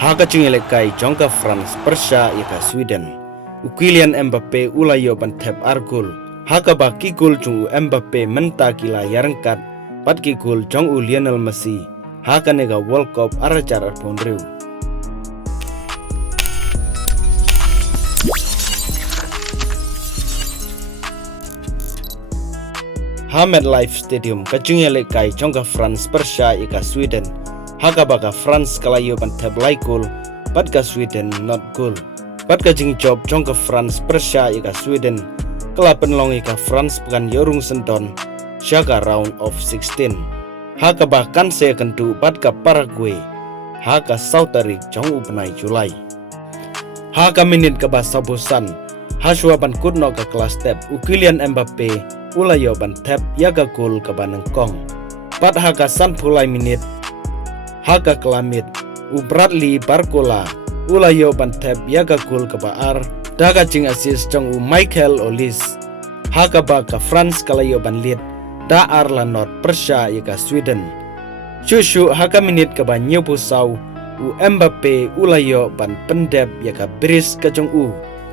Haka cingelekai jongka France Pyrshah yaka Sweden. Ukilian Mbappe ulayo bantep argul. Haka ba kikul jung Mbappe menta kila yarengkat. Pat kikul jong Lionel Messi. Haka nega World Cup arajar arpondriu. Hamed Life Stadium kacingelekai jongka France Pyrshah yaka Sweden. Haka baka France kalayo bantep laikul. Pat ka Sweden not goal. Pat ka jing job jongka France Pyrshah yaka Sweden. Kelapen long ika France pekan yorung senton. Syaka round of 16. Haka bahkan saya kentu pat ka Paraguay. Haka Sautari jong upenai Julai. Haka minit ke bahasa bosan. Haswa ban kudno ke kelas step. Ukilian Mbappe ulayo ban tap yaga gol ke banengkong. Pat haka san pulai minit. Haka kelamit. Bradley Barcola ulayo ban tap yaga gol ke baar. Daga jing asis jong Michael Olis. Haka ba ka France kalayo ban lead. Daar lanot Pyrshah yaka Sweden. Shushu haka minit ke ban nyopu sau. Mbappe ulayo ban pendep yaka Bris ke jong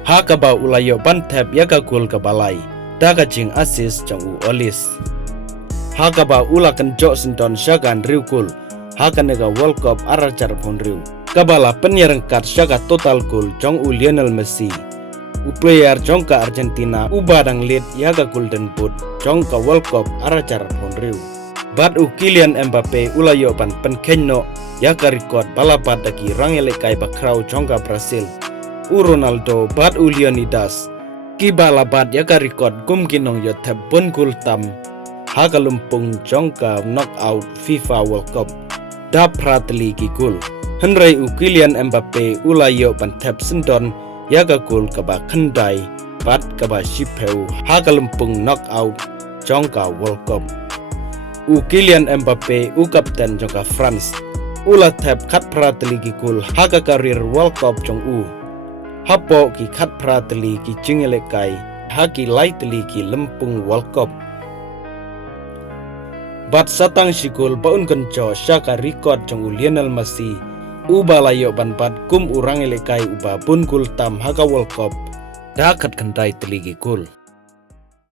Haka ba ulayo ban tap yaka gol ke balai. Daga jing asis jong Olis. Haka ba ula kenjok senton syagan riukul. Haka nega World Cup arajar pon riu. Kabala penyerengkat syaga total gol jong Lionel Messi. Player jongka Argentina ubadang lead yaga Golden Boot jongka World Cup arajar pon riu. Bat Kylian Mbappe ulayo ban penkenno yaga record balabat dagi rangelekai bakrau jongka Brazil. Ronaldo bat Leonidas kibalabat yaga record gumginong yotep pun gol tam. Haka lumpung jongka knockout FIFA World Cup. Da prateli gigul. Henry Kylian Mbappe ulayo ban tap sendon yaga gol kaba kendai pat kaba shipeu haka lempung knockout jongka World Cup. Kylian Mbappe kapten jongka France ula tap kat prateli gol haka karir World Cup jong hapo ki kat prateli ki jingelekai haki lightly ki lempung World Cup. Bat satang sigol baun kenco syaka record jong Lionel Messi. Balayo ban bat kum urang elekai uba pun gol tam haka World Cup. Dakat kendai teligi gol.